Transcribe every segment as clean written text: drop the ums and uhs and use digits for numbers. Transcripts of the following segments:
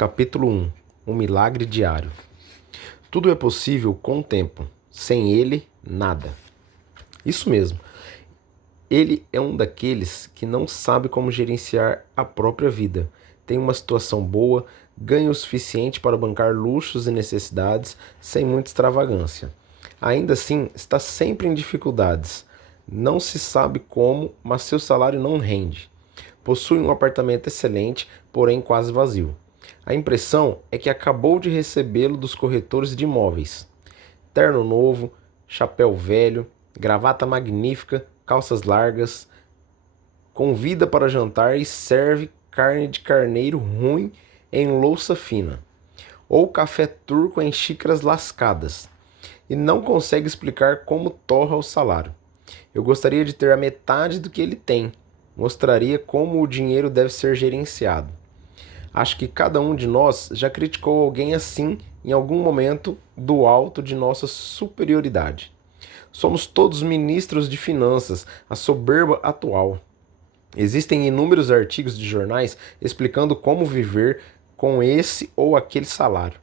Capítulo 1. Um milagre diário. Tudo é possível com o tempo. Sem ele, nada. Isso mesmo. Ele é um daqueles que não sabe como gerenciar a própria vida. Tem uma situação boa, ganha o suficiente para bancar luxos e necessidades sem muita extravagância. Ainda assim, está sempre em dificuldades. Não se sabe como, mas seu salário não rende. Possui um apartamento excelente, porém quase vazio. A impressão é que acabou de recebê-lo dos corretores de imóveis. Terno novo, chapéu velho, gravata magnífica, calças largas. Convida para jantar e serve carne de carneiro ruim em louça fina. Ou café turco em xícaras lascadas. E não consegue explicar como torra o salário. Eu gostaria de ter a metade do que ele tem. Mostraria como o dinheiro deve ser gerenciado. Acho que cada um de nós já criticou alguém assim em algum momento do alto de nossa superioridade. Somos todos ministros de finanças, a soberba atual. Existem inúmeros artigos de jornais explicando como viver com esse ou aquele salário.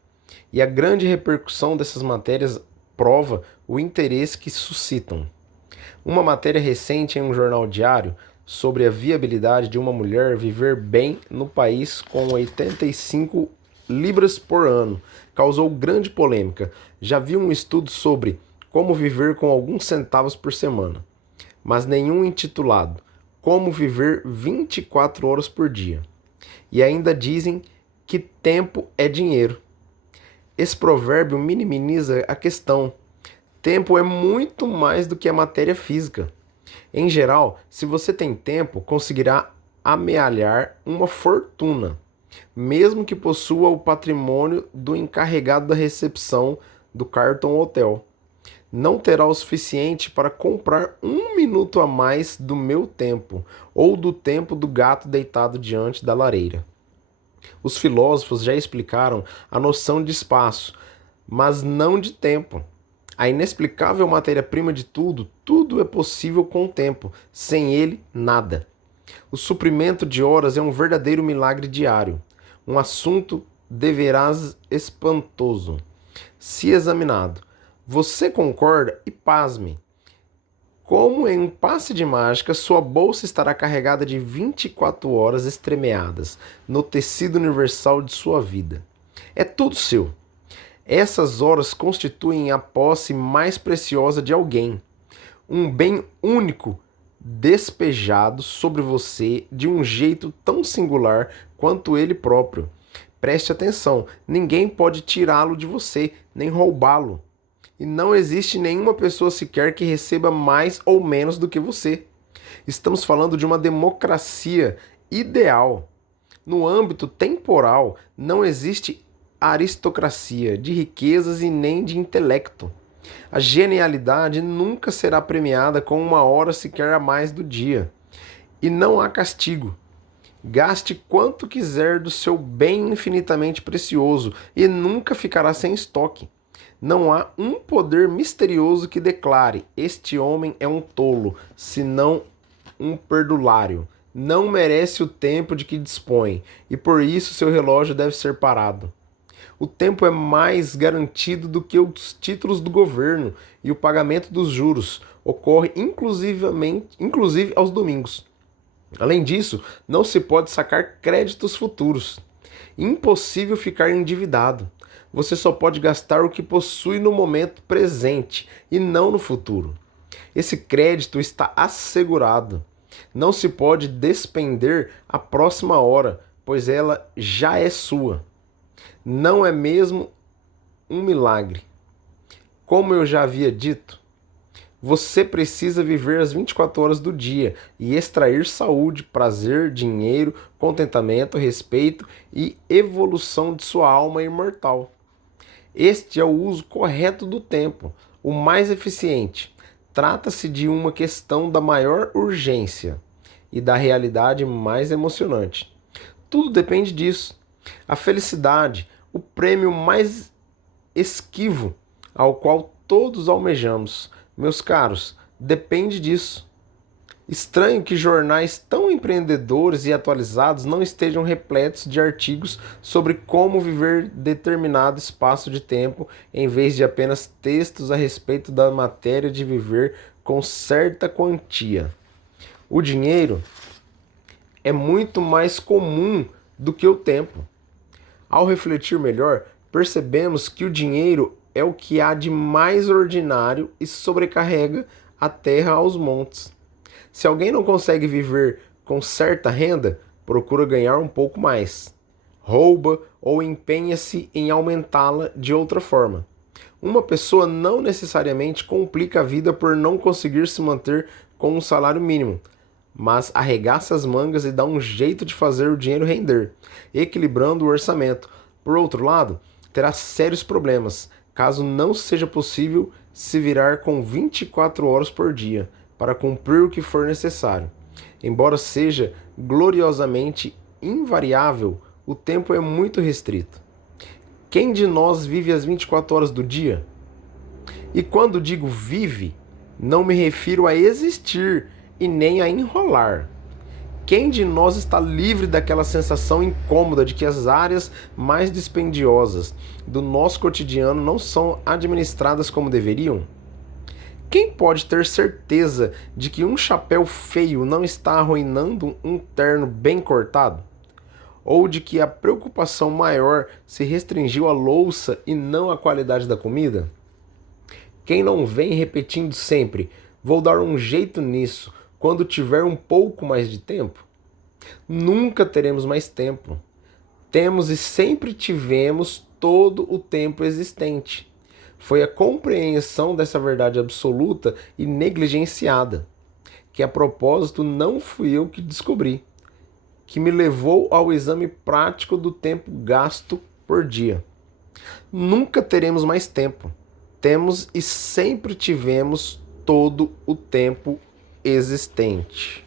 E a grande repercussão dessas matérias prova o interesse que suscitam. Uma matéria recente em um jornal diário sobre a viabilidade de uma mulher viver bem no país com 85 libras por ano causou grande polêmica. Já vi um estudo sobre como viver com alguns centavos por semana, mas nenhum intitulado Como viver 24 horas por dia. E ainda dizem que tempo é dinheiro. Esse provérbio minimiza a questão. Tempo é muito mais do que a matéria física. Em geral, se você tem tempo, conseguirá amealhar uma fortuna, mesmo que possua o patrimônio do encarregado da recepção do Carlton Hotel. Não terá o suficiente para comprar um minuto a mais do meu tempo, ou do tempo do gato deitado diante da lareira. Os filósofos já explicaram a noção de espaço, mas não de tempo. A inexplicável matéria-prima de tudo, tudo é possível com o tempo. Sem ele, nada. O suprimento de horas é um verdadeiro milagre diário. Um assunto deverás espantoso, se examinado. Você concorda? E pasme. Como em um passe de mágica, sua bolsa estará carregada de 24 horas estremeadas no tecido universal de sua vida. É tudo seu. Essas horas constituem a posse mais preciosa de alguém, um bem único despejado sobre você de um jeito tão singular quanto ele próprio. Preste atenção, ninguém pode tirá-lo de você, nem roubá-lo. E não existe nenhuma pessoa sequer que receba mais ou menos do que você. Estamos falando de uma democracia ideal. No âmbito temporal, não existe aristocracia de riquezas e nem de intelecto. A genialidade nunca será premiada com uma hora sequer a mais do dia. E não há castigo. Gaste quanto quiser do seu bem infinitamente precioso e nunca ficará sem estoque. Não há um poder misterioso que declare: este homem é um tolo, senão um perdulário. Não merece o tempo de que dispõe, e por isso seu relógio deve ser parado. O tempo é mais garantido do que os títulos do governo e o pagamento dos juros ocorre inclusive aos domingos. Além disso, não se pode sacar créditos futuros. Impossível ficar endividado. Você só pode gastar o que possui no momento presente e não no futuro. Esse crédito está assegurado. Não se pode despender a próxima hora, pois ela já é sua. Não é mesmo um milagre? Como eu já havia dito, você precisa viver as 24 horas do dia e extrair saúde, prazer, dinheiro, contentamento, respeito e evolução de sua alma imortal. Este é o uso correto do tempo, o mais eficiente. Trata-se de uma questão da maior urgência e da realidade mais emocionante. Tudo depende disso. A felicidade, o prêmio mais esquivo ao qual todos almejamos, meus caros, depende disso. Estranho que jornais tão empreendedores e atualizados não estejam repletos de artigos sobre como viver determinado espaço de tempo, em vez de apenas textos a respeito da matéria de viver com certa quantia. O dinheiro é muito mais comum do que o tempo. Ao refletir melhor, percebemos que o dinheiro é o que há de mais ordinário e sobrecarrega a terra aos montes. Se alguém não consegue viver com certa renda, procura ganhar um pouco mais. Rouba ou empenha-se em aumentá-la de outra forma. Uma pessoa não necessariamente complica a vida por não conseguir se manter com um salário mínimo, mas arregaça as mangas e dá um jeito de fazer o dinheiro render, equilibrando o orçamento. Por outro lado, terá sérios problemas caso não seja possível se virar com 24 horas por dia para cumprir o que for necessário. Embora seja gloriosamente invariável, o tempo é muito restrito. Quem de nós vive as 24 horas do dia? E quando digo vive, não me refiro a existir e nem a enrolar. Quem de nós está livre daquela sensação incômoda de que as áreas mais dispendiosas do nosso cotidiano não são administradas como deveriam? Quem pode ter certeza de que um chapéu feio não está arruinando um terno bem cortado? Ou de que a preocupação maior se restringiu à louça e não à qualidade da comida? Quem não vem repetindo sempre, vou dar um jeito nisso quando tiver um pouco mais de tempo? Nunca teremos mais tempo. Temos e sempre tivemos todo o tempo existente. Foi a compreensão dessa verdade absoluta e negligenciada, que a propósito não fui eu que descobri, que me levou ao exame prático do tempo gasto por dia. Nunca teremos mais tempo. Temos e sempre tivemos todo o tempo existente.